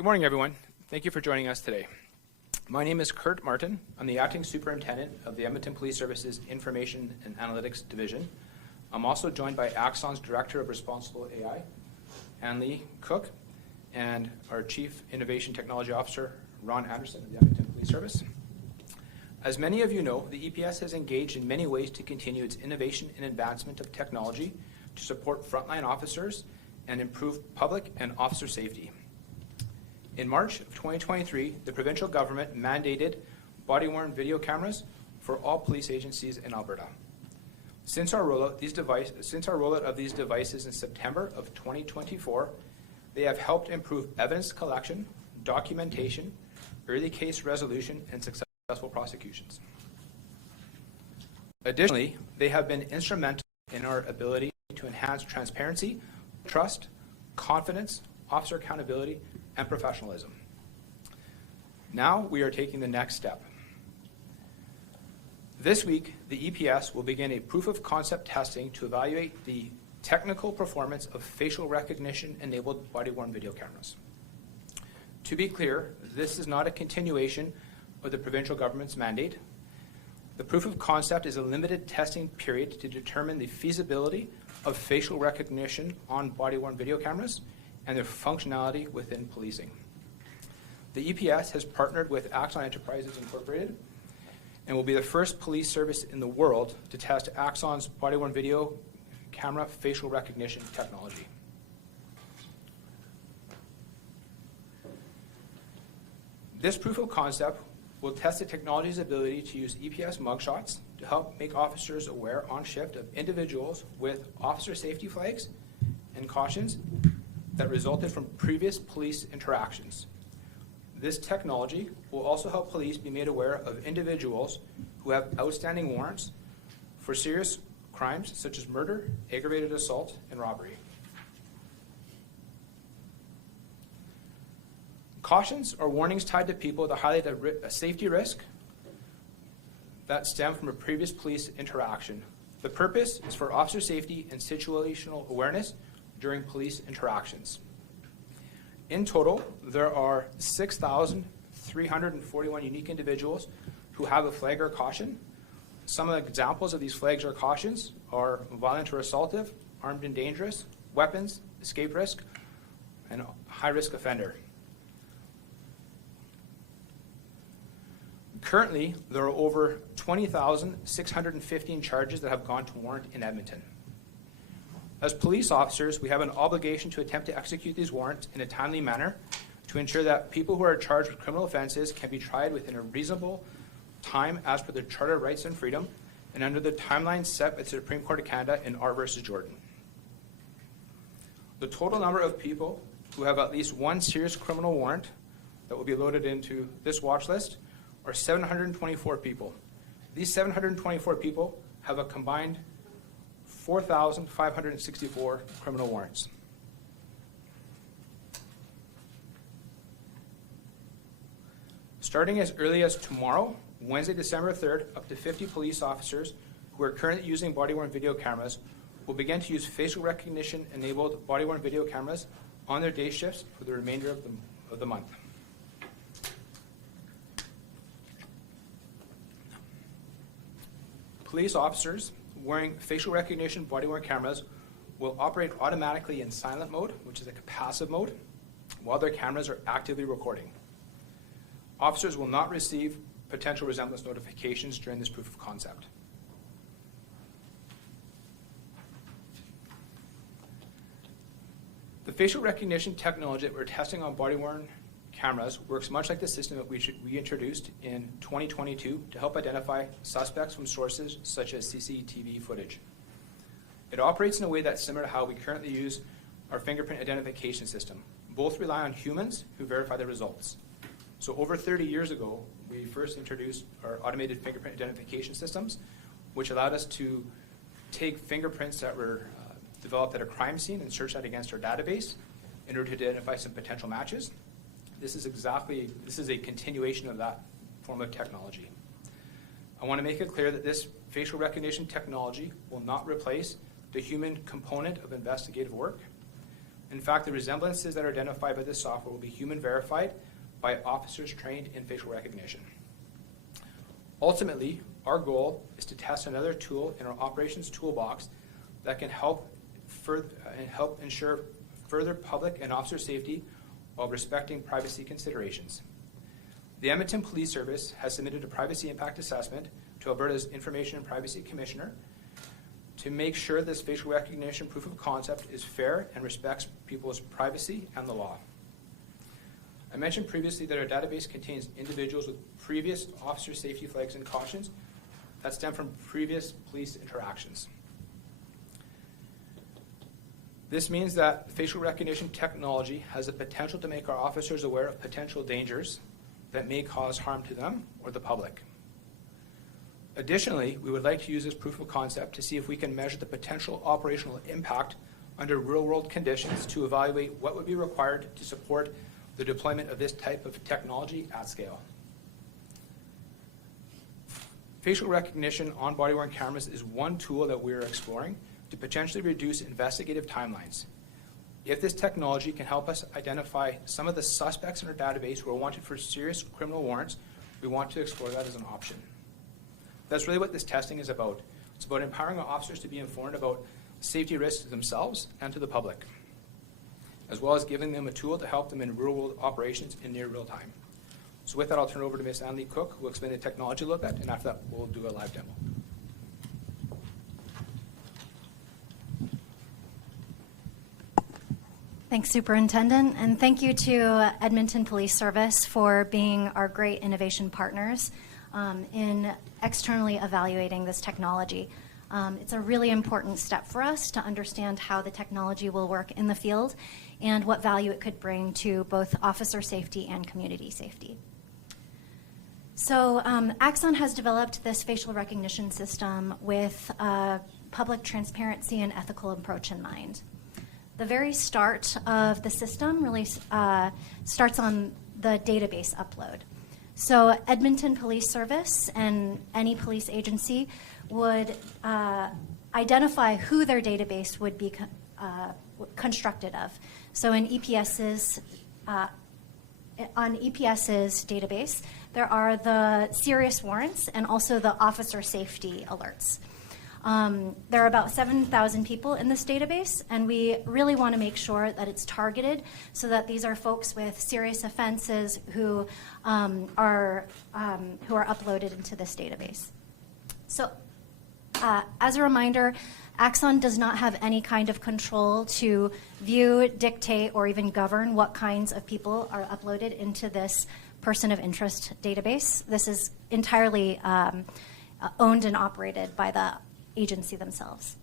Good morning, everyone. Thank you for joining us today. My name is Kurt Martin. I'm the Acting Superintendent of the Edmonton Police Services Information and Analytics Division. I'm also joined by Axon's Director of Responsible AI, Hanley Cook, and our Chief Innovation Technology Officer, Ron Anderson of the Edmonton Police Service. As many of you know, the EPS has engaged in many ways to continue its innovation and advancement of technology to support frontline officers and improve public and officer safety. In March of 2023, the provincial government mandated body-worn video cameras for all police agencies in Alberta. Since our rollout of these devices in September of 2024, they have helped improve evidence collection, documentation, early case resolution, and successful prosecutions. Additionally, they have been instrumental in our ability to enhance transparency, trust, confidence, officer accountability, and professionalism. Now we are taking the next step. This week, the EPS will begin a proof of concept testing to evaluate the technical performance of facial recognition-enabled body-worn video cameras. To be clear, this is not a continuation of the provincial government's mandate. The proof of concept is a limited testing period to determine the feasibility of facial recognition on body-worn video cameras and their functionality within policing. The EPS has partnered with Axon Enterprises Incorporated and will be the first police service in the world to test Axon's body-worn video camera facial recognition technology. This proof of concept will test the technology's ability to use EPS mugshots to help make officers aware on shift of individuals with officer safety flags and cautions that resulted from previous police interactions. This technology will also help police be made aware of individuals who have outstanding warrants for serious crimes such as murder, aggravated assault, and robbery. Cautions or warnings tied to people that highlight a safety risk that stem from a previous police interaction. The purpose is for officer safety and situational awareness during police interactions. In total, there are 6,341 unique individuals who have a flag or caution. Some of the examples of these flags or cautions are violent or assaultive, armed and dangerous, weapons, escape risk, and high-risk offender. Currently, there are over 20,615 charges that have gone to warrant in Edmonton. As police officers, we have an obligation to attempt to execute these warrants in a timely manner to ensure that people who are charged with criminal offenses can be tried within a reasonable time as per the Charter of Rights and Freedom and under the timeline set by the Supreme Court of Canada in R versus Jordan. The total number of people who have at least one serious criminal warrant that will be loaded into this watch list are 724 people. These 724 people have a combined 4,564 criminal warrants. Starting as early as tomorrow, Wednesday, December 3rd, up to 50 police officers who are currently using body-worn video cameras will begin to use facial recognition-enabled body-worn video cameras on their day shifts for the remainder of the month. Police officers wearing facial recognition body-worn cameras will operate automatically in silent mode, which is a passive mode, while their cameras are actively recording. Officers will not receive potential resemblance notifications during this proof of concept. The facial recognition technology that we're testing on body-worn cameras works much like the system that we introduced in 2022 to help identify suspects from sources such as CCTV footage. It operates in a way that's similar to how we currently use our fingerprint identification system. Both rely on humans who verify the results. So over 30 years ago, we first introduced our automated fingerprint identification systems, which allowed us to take fingerprints that were developed at a crime scene and search that against our database in order to identify some potential matches. This is a continuation of that form of technology. I want to make it clear that this facial recognition technology will not replace the human component of investigative work. In fact, the resemblances that are identified by this software will be human verified by officers trained in facial recognition. Ultimately, our goal is to test another tool in our operations toolbox that can help ensure further public and officer safety while respecting privacy considerations. The Edmonton Police Service has submitted a privacy impact assessment to Alberta's Information and Privacy Commissioner to make sure this facial recognition proof of concept is fair and respects people's privacy and the law. I mentioned previously that our database contains individuals with previous officer safety flags and cautions that stem from previous police interactions. This means that facial recognition technology has the potential to make our officers aware of potential dangers that may cause harm to them or the public. Additionally, we would like to use this proof of concept to see if we can measure the potential operational impact under real-world conditions to evaluate what would be required to support the deployment of this type of technology at scale. Facial recognition on body-worn cameras is one tool that we are exploring to potentially reduce investigative timelines. If this technology can help us identify some of the suspects in our database who are wanted for serious criminal warrants, we want to explore that as an option. That's really what this testing is about. It's about empowering our officers to be informed about safety risks to themselves and to the public, as well as giving them a tool to help them in real-world operations in near real time. So with that, I'll turn it over to Ms. Anne-Lee Cook, who will explain the technology a little bit, and after that, we'll do a live demo. Thanks, Superintendent, and thank you to Edmonton Police Service for being our great innovation partners in externally evaluating this technology. It's a really important step for us to understand how the technology will work in the field and what value it could bring to both officer safety and community safety. So Axon has developed this facial recognition system with public transparency and ethical approach in mind. The very start of the system really starts on the database upload. So Edmonton Police Service and any police agency would identify who their database would be constructed of. So in on EPS's database, there are the serious warrants and also the officer safety alerts. There are about 7,000 people in this database, and we really want to make sure that it's targeted so that these are folks with serious offenses who are uploaded into this database. So as a reminder, Axon does not have any kind of control to view, dictate, or even govern what kinds of people are uploaded into this person of interest database. This is entirely owned and operated by the agency themselves.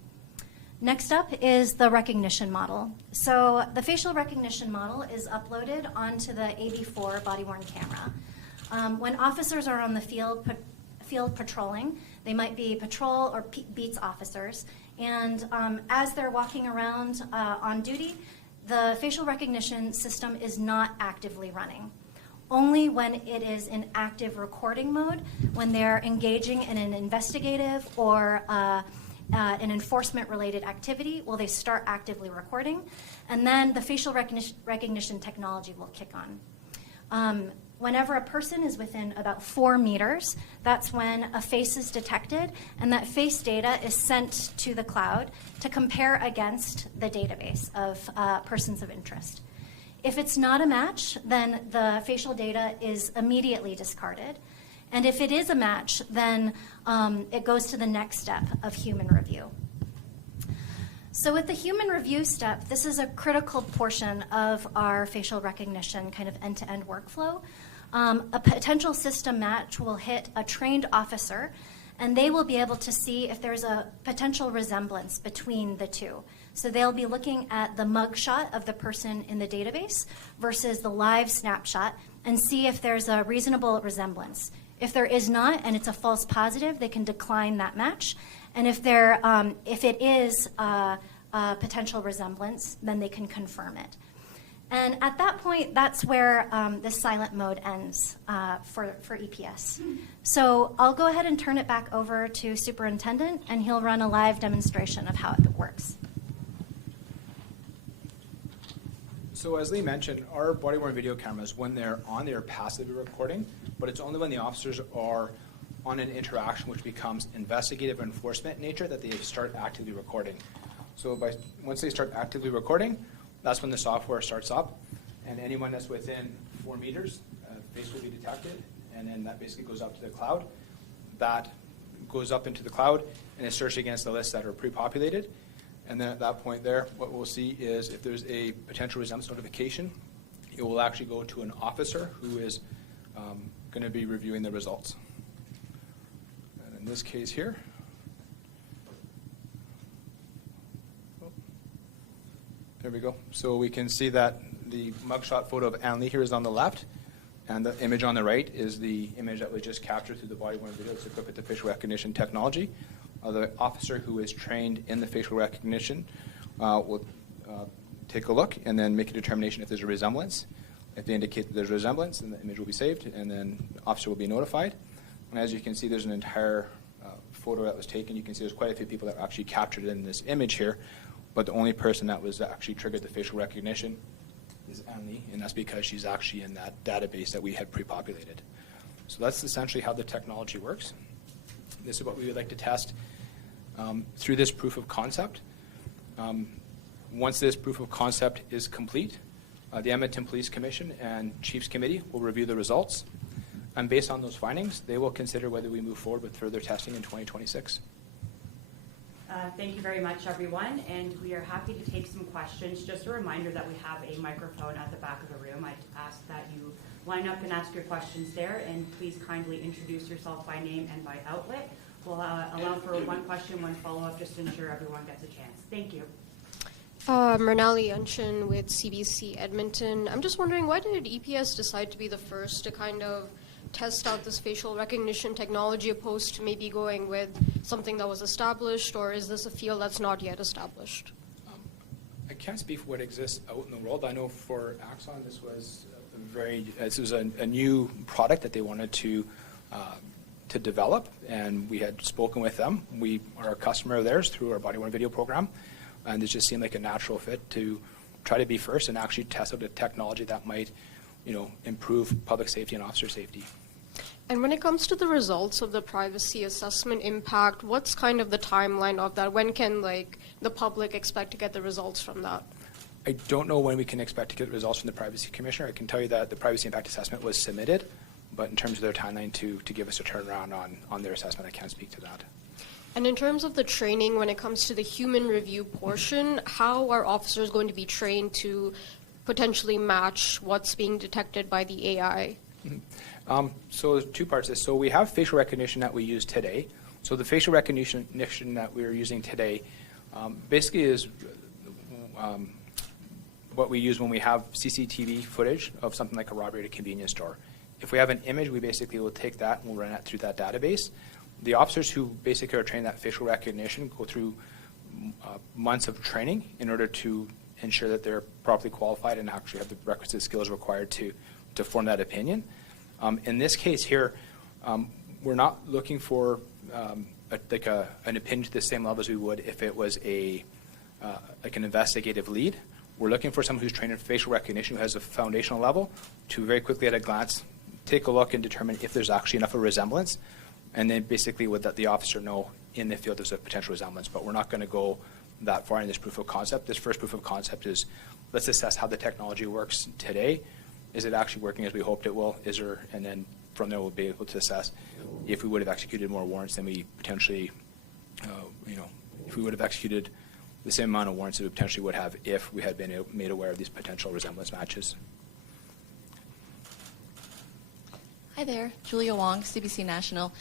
Next up is the recognition model. So the facial recognition model is uploaded onto the AB4 body-worn camera. When officers are on the field patrolling, they might be patrol or beats officers, and as they're walking around on duty, the facial recognition system is not actively running. Only when it is in active recording mode, when they're engaging in an investigative or an enforcement-related activity, will they start actively recording, and then the facial recognition technology will kick on. Whenever a person is within about 4 meters, that's when a face is detected, and that face data is sent to the cloud to compare against the database of persons of interest. If it's not a match, then the facial data is immediately discarded. And if it is a match, then it goes to the next step of human review. So with the human review step, this is a critical portion of our facial recognition kind of end-to-end workflow. A potential system match will hit a trained officer, and they will be able to see if there's a potential resemblance between the two. So they'll be looking at the mugshot of the person in the database versus the live snapshot and see if there's a reasonable resemblance. If there is not, and it's a false positive, they can decline that match. And if it is a potential resemblance, then they can confirm it. And at that point, that's where the silent mode ends for EPS. So I'll go ahead and turn it back over to Superintendent, and he'll run a live demonstration of how it works. So as Lee mentioned, our body-worn video cameras, when they're on, they're passively recording, but it's only when the officers are on an interaction which becomes investigative enforcement in nature that they start actively recording. So once they start actively recording, that's when the software starts up, and anyone that's within 4 meters, face will be detected, and then that basically goes up to the cloud. That goes up into the cloud and is searched against the lists that are pre-populated. And then at that point there, what we'll see is if there's a potential resemblance notification, it will actually go to an officer who is going to be reviewing the results. And in this case here, there we go. So we can see that the mugshot photo of Ann Lee here is on the left, and the image on the right is the image that was just captured through the body-worn video. It's equipped with the facial recognition technology. The officer who is trained in the facial recognition will take a look and then make a determination if there's a resemblance. If they indicate that there's a resemblance, then the image will be saved, and then the officer will be notified. And as you can see, there's an entire photo that was taken. You can see there's quite a few people that are actually captured in this image here, but the only person that was actually triggered the facial recognition is Ann Lee, and that's because she's actually in that database that we had pre-populated. So that's essentially how the technology works. This is what we would like to test through this proof of concept. Once this proof of concept is complete, the Edmonton Police Commission and Chiefs Committee will review the results. And based on those findings, they will consider whether we move forward with further testing in 2026. Thank you very much, everyone, and we are happy to take some questions. Just a reminder that we have a microphone at the back of the room. I'd ask that you line up and ask your questions there, and please kindly introduce yourself by name and by outlet. We'll allow for one question, one follow-up, just to ensure everyone gets a chance. Thank you. Mernali Unshin with CBC Edmonton. I'm just wondering, why did EPS decide to be the first to kind of test out this facial recognition technology opposed to maybe going with something that was established, or is this a field that's not yet established? I can't speak for what exists out in the world. I know for Axon, this was a new product that they wanted to develop, and we had spoken with them. We are a customer of theirs through our body-worn video program, and it just seemed like a natural fit to try to be first and actually test out a technology that might, improve public safety and officer safety. And when it comes to the results of the privacy assessment impact, what's kind of the timeline of that? When can the public expect to get the results from that? I don't know when we can expect to get results from the Privacy Commissioner. I can tell you that the privacy impact assessment was submitted, but in terms of their timeline to give us a turnaround on their assessment, I can't speak to that. And in terms of the training, when it comes to the human review portion, how are officers going to be trained to potentially match what's being detected by the AI? Mm-hmm. So there's two parts to this. So we have facial recognition that we use today. So the facial recognition that we're using today basically is what we use when we have CCTV footage of something like a robbery at a convenience store. If we have an image, we basically will take that and we'll run it through that database. The officers who basically are trained that facial recognition go through months of training in order to ensure that they're properly qualified and actually have the requisite skills required to form that opinion. In this case here, we're not looking for an opinion to the same level as we would if it was an investigative lead. We're looking for someone who's trained in facial recognition, who has a foundational level, to very quickly at a glance take a look and determine if there's actually enough of a resemblance, and then basically would let the officer know in the field there's a potential resemblance. But we're not going to go that far in this proof of concept. This first proof of concept is, let's assess how the technology works today. Is it actually working as we hoped it will? And then from there we'll be able to assess if we would have executed more warrants than we potentially, if we would have executed the same amount of warrants that we potentially would have if we had been made aware of these potential resemblance matches. Hi there, Julia Wong, CBC National.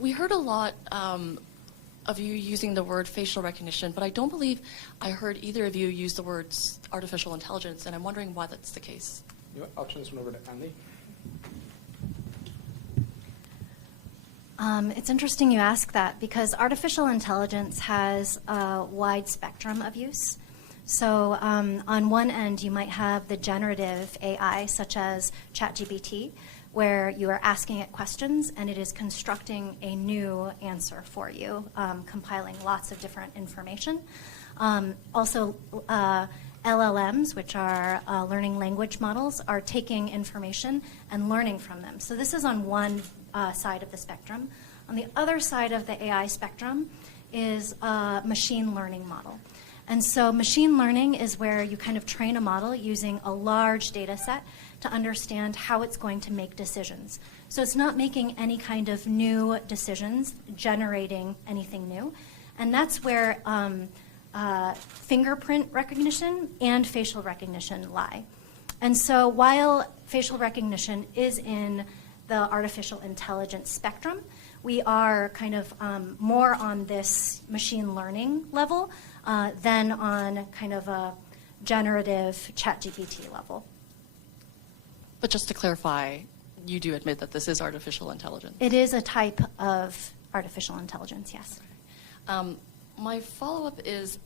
We heard a lot of you using the word facial recognition, but I don't believe I heard either of you use the words artificial intelligence, and I'm wondering why that's the case. You know what? I'll turn this one over to Ann Lee. It's interesting you ask that because artificial intelligence has a wide spectrum of use. So on one end, you might have the generative AI, such as ChatGPT, where you are asking it questions and it is constructing a new answer for you, compiling lots of different information. Also, LLMs, which are learning language models, are taking information and learning from them. So this is on one side of the spectrum. On the other side of the AI spectrum is a machine learning model. And so machine learning is where you kind of train a model using a large data set to understand how it's going to make decisions. So it's not making any kind of new decisions, generating anything new. And that's where fingerprint recognition and facial recognition lie. And so while facial recognition is in the artificial intelligence spectrum, we are kind of more on this machine learning level than on kind of a generative ChatGPT level. But just to clarify, you do admit that this is artificial intelligence? It is a type of artificial intelligence, yes. My follow-up is,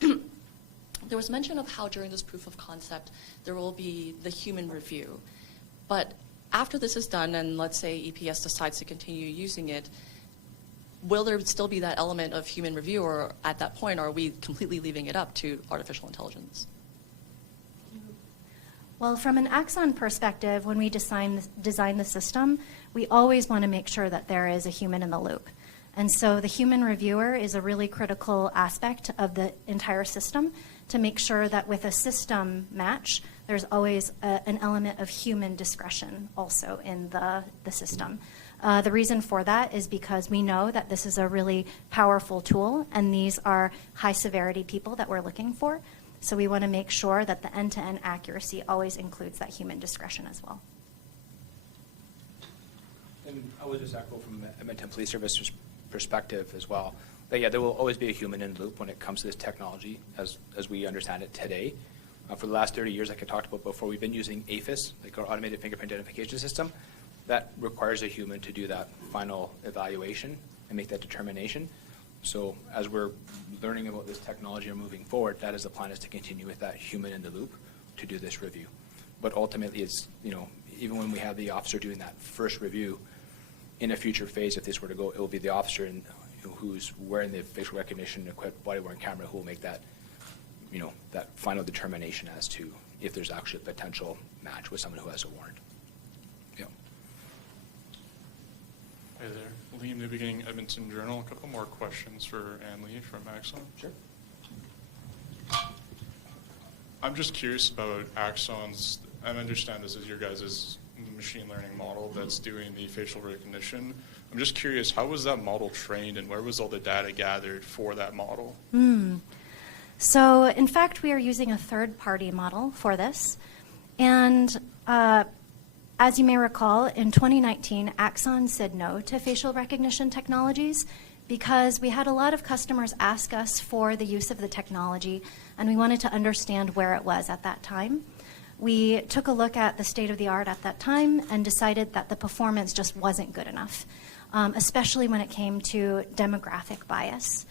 there was mention of how during this proof of concept there will be the human review. But after this is done and let's say EPS decides to continue using it, will there still be that element of human review, or at that point are we completely leaving it up to artificial intelligence? Well, from an Axon perspective, when we design the system, we always want to make sure that there is a human in the loop. And so the human reviewer is a really critical aspect of the entire system to make sure that with a system match, there's always an element of human discretion also in the system. The reason for that is because we know that this is a really powerful tool, and these are high severity people that we're looking for. So we want to make sure that the end-to-end accuracy always includes that human discretion as well. And I would just echo from the Edmonton Police Service perspective as well, that yeah, there will always be a human in the loop when it comes to this technology as we understand it today. For the last 30 years, like I talked about before, we've been using AFIS, like our automated fingerprint identification system. That requires a human to do that final evaluation and make that determination. So as we're learning about this technology and moving forward, that is the plan, is to continue with that human in the loop to do this review. But ultimately, it's, you know, even when we have the officer doing that first review, in a future phase, if this were to go, it will be the officer who's wearing the facial recognition equipped body-worn camera who will make that, you know, that final determination as to if there's actually a potential match with someone who has a warrant. Yeah. Hey there, Liam Newbeginning, Edmonton Journal. A couple more questions for Ann Lee from Axon. Sure. I'm just curious about Axon's, I understand this is your guys' machine learning model that's doing the facial recognition. I'm just curious, how was that model trained and where was all the data gathered for that model? So in fact, we are using a third-party model for this. And as you may recall, in 2019, Axon said no to facial recognition technologies because we had a lot of customers ask us for the use of the technology, and we wanted to understand where it was at that time. We took a look at the state of the art at that time and decided that the performance just wasn't good enough, especially when it came to demographic bias.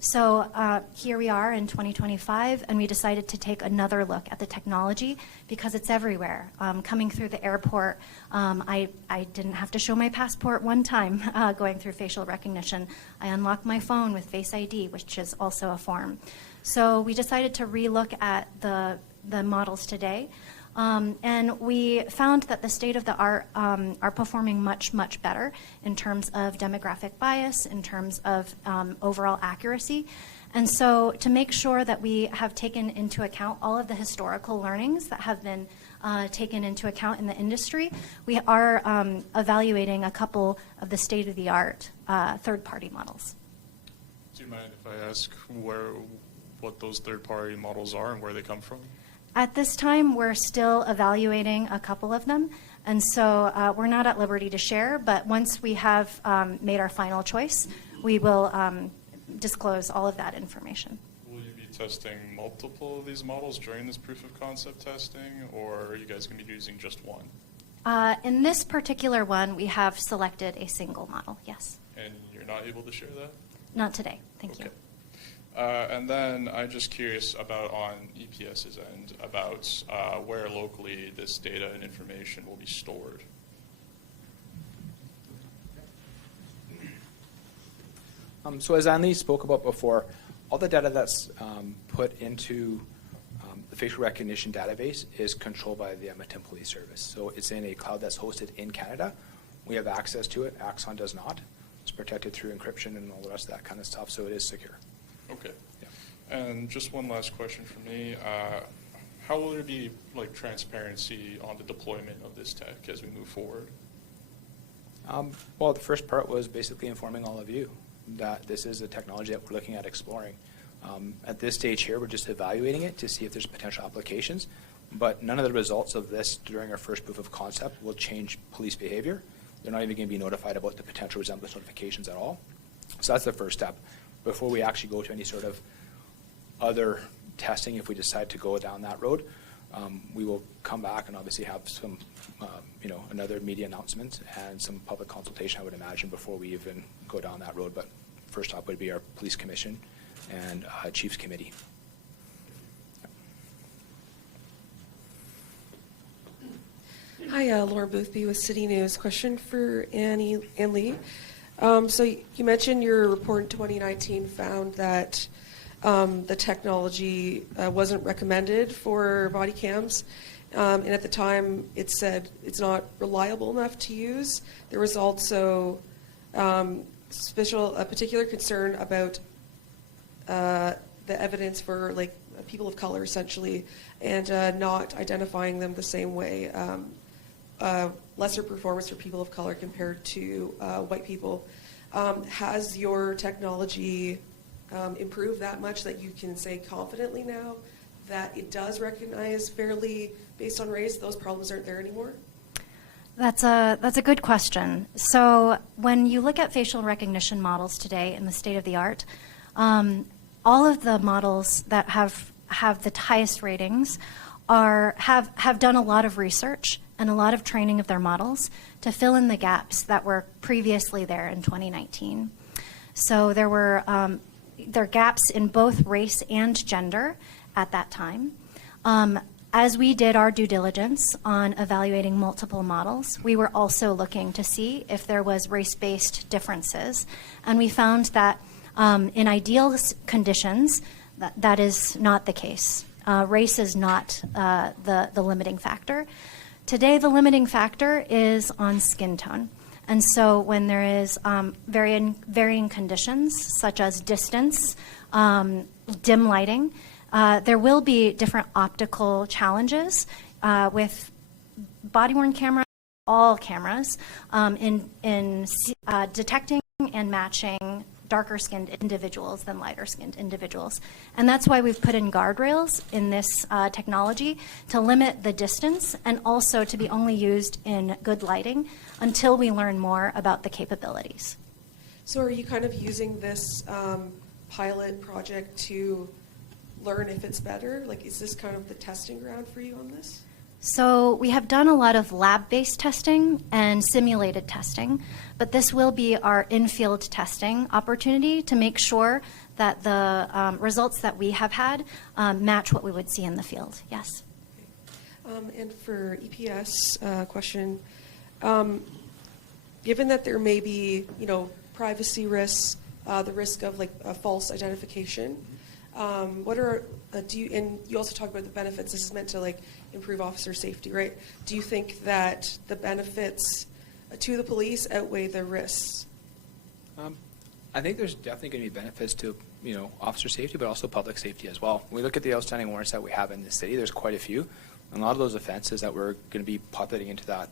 So here we are in 2025, and we decided to take another look at the technology because it's everywhere. Coming through the airport, I didn't have to show my passport one time going through facial recognition. I unlocked my phone with Face ID, which is also a form. So we decided to relook at the models today. And we found that the state of the art are performing much, much better in terms of demographic bias, in terms of overall accuracy. And so to make sure that we have taken into account all of the historical learnings that have been taken into account in the industry, we are evaluating a couple of the state-of-the-art third-party models. Do you mind if I ask what those third-party models are and where they come from? At this time, we're still evaluating a couple of them, and so we're not at liberty to share, but once we have made our final choice, we will disclose all of that information. Will you be testing multiple of these models during this proof of concept testing, or are you guys going to be using just one? In this particular one, we have selected a single model, yes. And you're not able to share that? Not today, thank you. And then I'm just curious about, on EPS's end, about where locally this data and information will be stored. So as Ann Lee spoke about before, all the data that's put into the facial recognition database is controlled by the Edmonton Police Service. So it's in a cloud that's hosted in Canada. We have access to it. Axon does not. It's protected through encryption and all the rest of that kind of stuff, so it is secure. Okay. Yeah. And just one last question for me. How will there be like transparency on the deployment of this tech as we move forward? Well, the first part was basically informing all of you that this is a technology that we're looking at exploring. At this stage here, we're just evaluating it to see if there's potential applications, but none of the results of this during our first proof of concept will change police behavior. They're not even going to be notified about the potential resemblance notifications at all. So that's the first step. Before we actually go to any sort of other testing, if we decide to go down that road, we will come back and obviously have some, another media announcement and some public consultation, I would imagine, before we even go down that road. But first stop would be our police commission and Chiefs Committee. Hi, Laura Boothby with City News. Question for Annie and Lee. So you mentioned your report in 2019 found that the technology wasn't recommended for body cams. And at the time, it said it's not reliable enough to use. There was also a particular concern about the evidence for like people of color, essentially, and not identifying them the same way. Lesser performance for people of color compared to white people. Has your technology improved that much that you can say confidently now that it does recognize fairly based on race? Those problems aren't there anymore? That's a good question. So when you look at facial recognition models today in the state of the art, all of the models that have the highest ratings have done a lot of research and a lot of training of their models to fill in the gaps that were previously there in 2019. So there were gaps in both race and gender at that time. As we did our due diligence on evaluating multiple models, we were also looking to see if there was race-based differences. And we found that in ideal conditions, that is not the case. Race is not the limiting factor. Today, the limiting factor is on skin tone. And so when there is varying conditions, such as distance, dim lighting, there will be different optical challenges with body-worn cameras, all cameras, in detecting and matching darker-skinned individuals than lighter-skinned individuals. And that's why we've put in guardrails in this technology to limit the distance and also to be only used in good lighting until we learn more about the capabilities. So are you kind of using this pilot project to learn if it's better? Like, is this kind of the testing ground for you on this? So we have done a lot of lab-based testing and simulated testing, but this will be our in-field testing opportunity to make sure that the results that we have had match what we would see in the field. Yes. And for EPS question, given that there may be, privacy risks, the risk of like a false identification, what are and you also talk about the benefits. This is meant to like improve officer safety, right? Do you think that the benefits to the police outweigh the risks? I think there's definitely going to be benefits to officer safety, but also public safety as well. When we look at the outstanding warrants that we have in the city, there's quite a few. And a lot of those offenses that we're going to be populating into that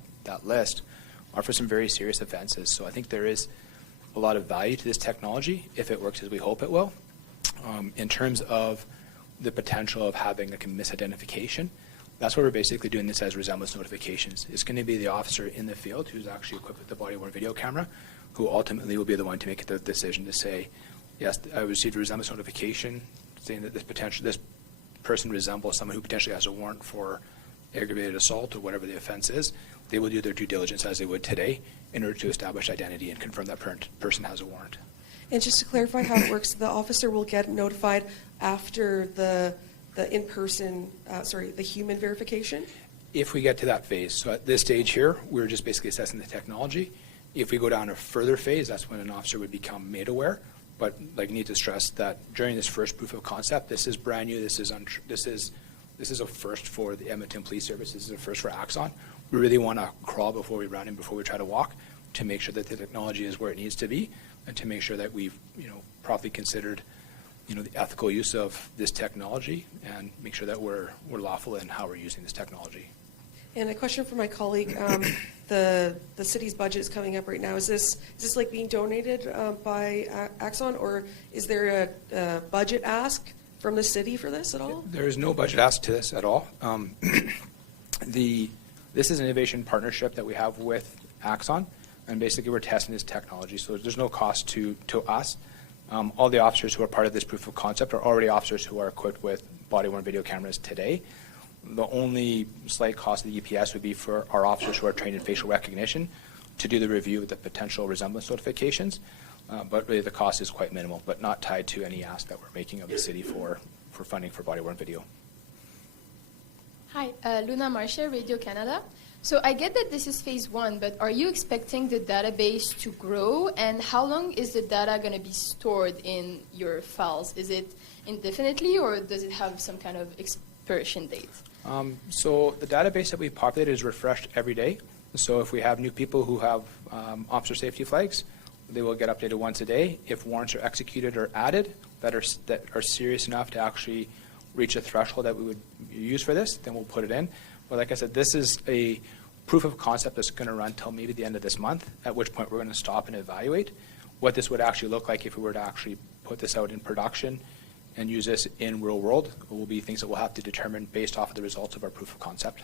list are for some very serious offenses. So I think there is a lot of value to this technology if it works as we hope it will. In terms of the potential of having like a misidentification, that's why we're basically doing this as resemblance notifications. It's going to be the officer in the field who's actually equipped with the body-worn video camera who ultimately will be the one to make the decision to say, yes, I received a resemblance notification saying that this person resembles someone who potentially has a warrant for aggravated assault or whatever the offense is. They will do their due diligence as they would today in order to establish identity and confirm that person has a warrant. And just to clarify how it works, the officer will get notified after the in-person, the human verification? If we get to that phase. So at this stage here, we're just basically assessing the technology. If we go down a further phase, that's when an officer would become made aware. But like, need to stress that during this first proof of concept, this is brand new. This is This is a first for the Edmonton Police Service. This is a first for Axon. We really want to crawl before we run and before we try to walk to make sure that the technology is where it needs to be and to make sure that we've, properly considered, the ethical use of this technology and make sure that we're lawful in how we're using this technology. And a question for my colleague. The city's budget is coming up right now. Is this like being donated by Axon, or is there a budget ask from the city for this at all? There is no budget ask to this at all. This is an innovation partnership that we have with Axon, and basically we're testing this technology, so there's no cost to us. All the officers who are part of this proof of concept are already officers who are equipped with body-worn video cameras today. The only slight cost of the EPS would be for our officers who are trained in facial recognition to do the review of the potential resemblance notifications. But really the cost is quite minimal, but not tied to any ask that we're making of the city for funding for body-worn video. Hi, Luna Marcia, Radio Canada. So I get that this is phase 1, but are you expecting the database to grow? And how long is the data going to be stored in your files? Is it indefinitely, or does it have some kind of expiration date? So the database that we populate is refreshed every day. So if we have new people who have officer safety flags, they will get updated once a day. If warrants are executed or added that are serious enough to actually reach a threshold that we would use for this, then we'll put it in. But like I said, this is a proof of concept that's going to run till maybe the end of this month, at which point we're going to stop and evaluate what this would actually look like if we were to actually put this out in production and use this in real world. It will be things that we'll have to determine based off of the results of our proof of concept.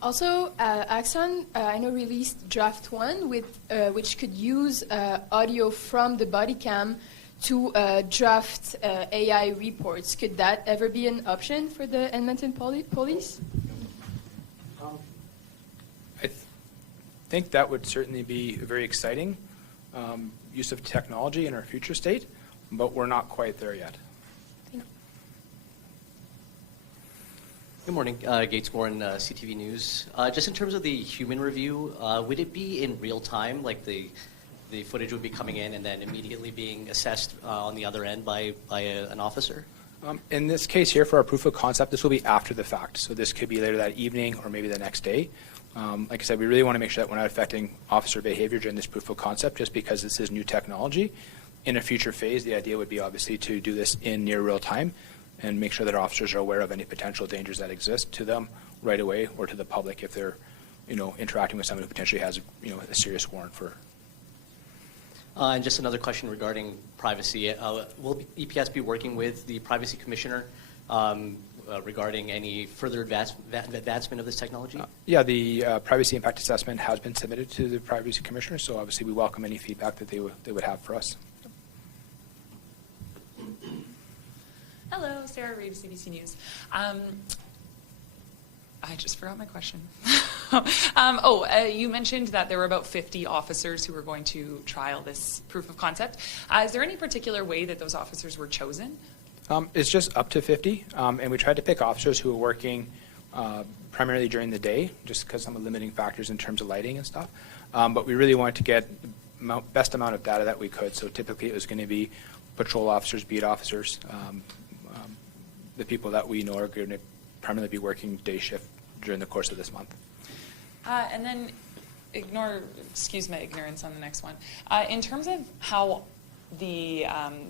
Also, Axon, I know, released Draft 1, which could use audio from the body cam to draft AI reports. Could that ever be an option for the Edmonton police? I think that would certainly be a very exciting use of technology in our future state, but we're not quite there yet. Good morning, Gates Warren, CTV News. Just in terms of the human review, would it be in real time, like the footage would be coming in and then immediately being assessed on the other end by an officer? In this case here, for our proof of concept, this will be after the fact. So this could be later that evening or maybe the next day. Like I said, we really want to make sure that we're not affecting officer behavior during this proof of concept just because this is new technology. In a future phase, the idea would be obviously to do this in near real time and make sure that our officers are aware of any potential dangers that exist to them right away or to the public if they're, interacting with someone who potentially has, a serious warrant for. And just another question regarding privacy. Will EPS be working with the Privacy Commissioner regarding any further advancement of this technology? Yeah, the Privacy Impact Assessment has been submitted to the Privacy Commissioner, so obviously we welcome any feedback that they would have for us. Hello, Sarah Reeves, CBC News. I just forgot my question. You mentioned that there were about 50 officers who were going to trial this proof of concept. Is there any particular way that those officers were chosen? It's just up to 50, and we tried to pick officers who were working primarily during the day, just because some of the limiting factors in terms of lighting and stuff. But we really wanted to get the best amount of data that we could. So typically it was going to be patrol officers, beat officers, the people that we know are going to primarily be working day shift during the course of this month. And then excuse my ignorance on the next one. In terms of how the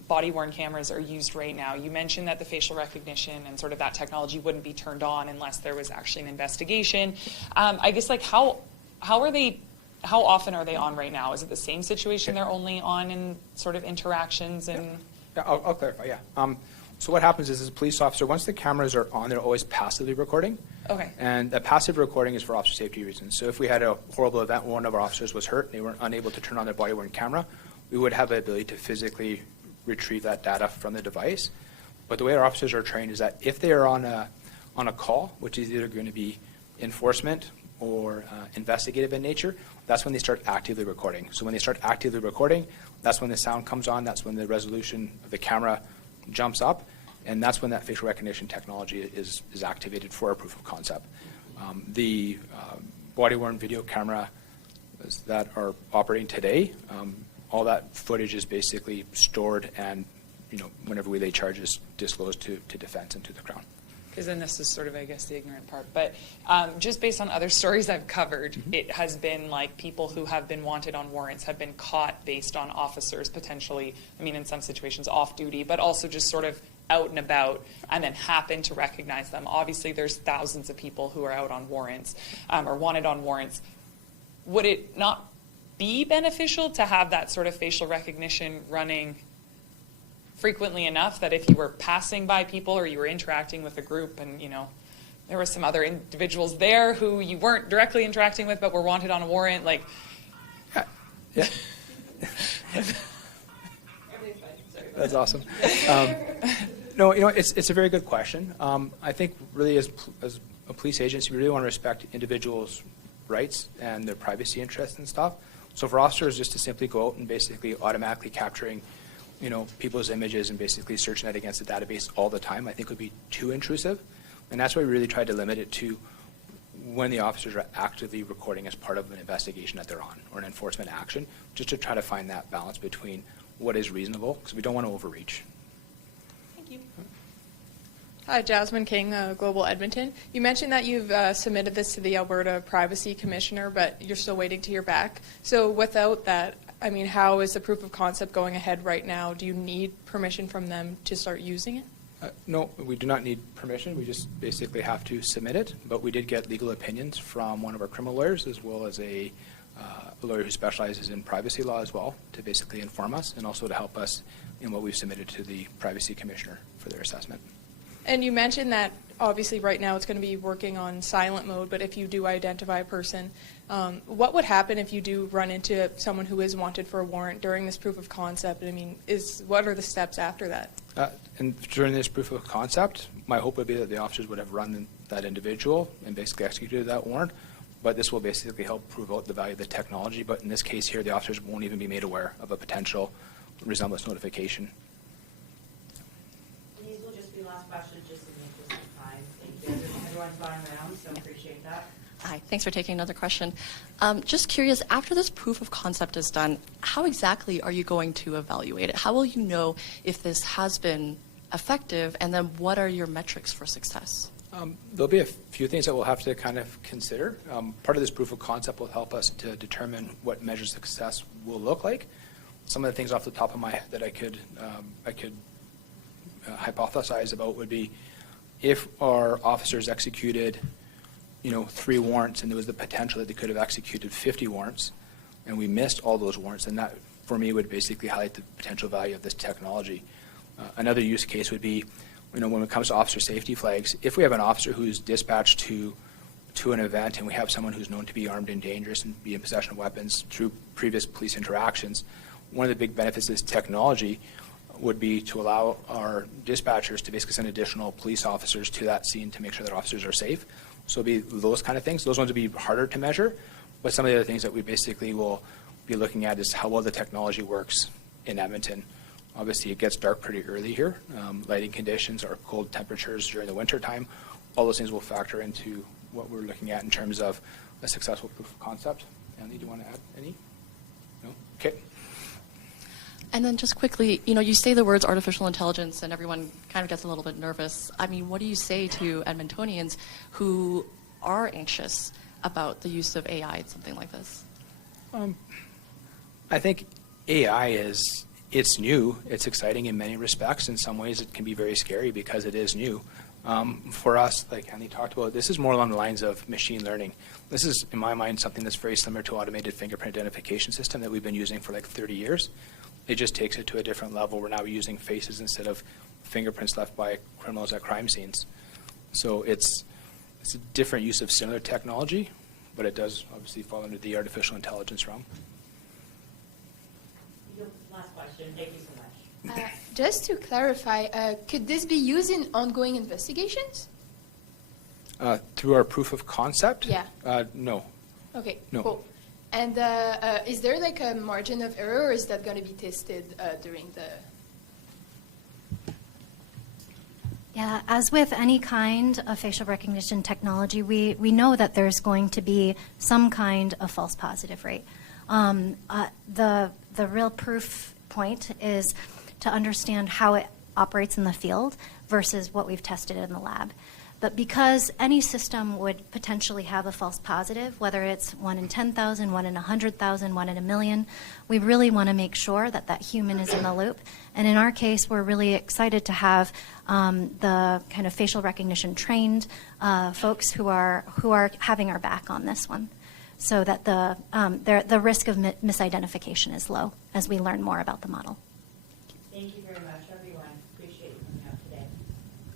body-worn cameras are used right now, you mentioned that the facial recognition and sort of that technology wouldn't be turned on unless there was actually an investigation. I guess, like, how often are they on right now? Is it the same situation they're only on in sort of interactions and? Yeah, I'll clarify, yeah. So what happens is, as a police officer, once the cameras are on, they're always passively recording. Okay. And that passive recording is for officer safety reasons. So if we had a horrible event where one of our officers was hurt, they were unable to turn on their body-worn camera, we would have the ability to physically retrieve that data from the device. But the way our officers are trained is that if they are on a call, which is either going to be enforcement or investigative in nature, that's when they start actively recording. So when they start actively recording, that's when the sound comes on, that's when the resolution of the camera jumps up, and that's when that facial recognition technology is activated for a proof of concept. The body-worn video camera that are operating today, all that footage is basically stored and, whenever we lay charges, disclosed to defense and to the Crown. because then this is sort of, I guess, the ignorant part. But just based on other stories I've covered, it has been like people who have been wanted on warrants have been caught based on officers potentially, I mean, in some situations off duty, but also just sort of out and about, and then happen to recognize them. Obviously, there's thousands of people who are out on warrants or wanted on warrants. Would it not be beneficial to have that sort of facial recognition running frequently enough that if you were passing by people or you were interacting with a group and, you know, there were some other individuals there who you weren't directly interacting with but were wanted on a warrant, like... Yeah. That's awesome. No, you know, it's a very good question. I think really as a police agency, we really want to respect individuals' rights and their privacy interests and stuff. So for officers just to simply go out and basically automatically capturing, you know, people's images and basically searching that against the database all the time, I think would be too intrusive. And that's why we really tried to limit it to when the officers are actively recording as part of an investigation that they're on or an enforcement action, just to try to find that balance between what is reasonable, because we don't want to overreach. Thank you. Hi, Jasmine King, Global Edmonton. You mentioned that you've submitted this to the Alberta Privacy Commissioner, but you're still waiting to hear back. So without that, I mean, how is the proof of concept going ahead right now? Do you need permission from them to start using it? No, we do not need permission. We just basically have to submit it. But we did get legal opinions from one of our criminal lawyers as well as a lawyer who specializes in privacy law as well to basically inform us and also to help us in what we've submitted to the Privacy Commissioner for their assessment. And you mentioned that obviously right now it's going to be working on silent mode, but if you do identify a person, what would happen if you do run into someone who is wanted for a warrant during this proof of concept? I mean, what are the steps after that? And during this proof of concept, my hope would be that the officers would have run that individual and basically executed that warrant. But this will basically help prove out the value of the technology. But in this case here, the officers won't even be made aware of a potential resemblance notification. These will just be last questions, just in the interest of time. Thank you. Everyone's gone around, so appreciate that. Hi, thanks for taking another question. Just curious, after this proof of concept is done, how exactly are you going to evaluate it? How will you know if this has been effective, and then what are your metrics for success? There'll be a few things that we'll have to kind of consider. Part of this proof of concept will help us to determine what measures of success will look like. Some of the things off the top of my head that I could hypothesize about would be if our officers executed, 3 warrants and there was the potential that they could have executed 50 warrants and we missed all those warrants, then that for me would basically highlight the potential value of this technology. Another use case would be, when it comes to officer safety flags, if we have an officer who's dispatched to an event and we have someone who's known to be armed and dangerous and be in possession of weapons through previous police interactions, one of the big benefits of this technology would be to allow our dispatchers to basically send additional police officers to that scene to make sure that officers are safe. So it'll be those kind of things. Those ones would be harder to measure, but some of the other things that we basically will be looking at is how well the technology works in Edmonton. Obviously, it gets dark pretty early here. Lighting conditions or cold temperatures during the winter time, all those things will factor into what we're looking at in terms of a successful proof of concept. Andy, do you want to add any? No? Okay. And then just quickly, you say the words artificial intelligence and everyone kind of gets a little bit nervous. I mean, what do you say to Edmontonians who are anxious about the use of AI in something like this? I think AI it's new, it's exciting in many respects. In some ways it can be very scary because it is new. For us, like Andy talked about, this is more along the lines of machine learning. This is, in my mind, something that's very similar to automated fingerprint identification system that we've been using for like 30 years. It just takes it to a different level. We're now using faces instead of fingerprints left by criminals at crime scenes. So it's a different use of similar technology, but it does obviously fall under the artificial intelligence realm. Last question. Thank you so much. Just to clarify, could this be used in ongoing investigations? Through our proof of concept? Yeah. No. Okay, No. cool. And is there like a margin of error, or is that going to be tested during the... Yeah, as with any kind of facial recognition technology, we know that there's going to be some kind of false positive rate. The real proof point is to understand how it operates in the field versus what we've tested in the lab. But because any system would potentially have a false positive, whether it's 1 in 10,000, 1 in 100,000, 1 in a million, we really want to make sure that that human is in the loop. And in our case, we're really excited to have the kind of facial recognition trained folks who are having our back on this one, so that the risk of misidentification is low as we learn more about the model. Thank you very much,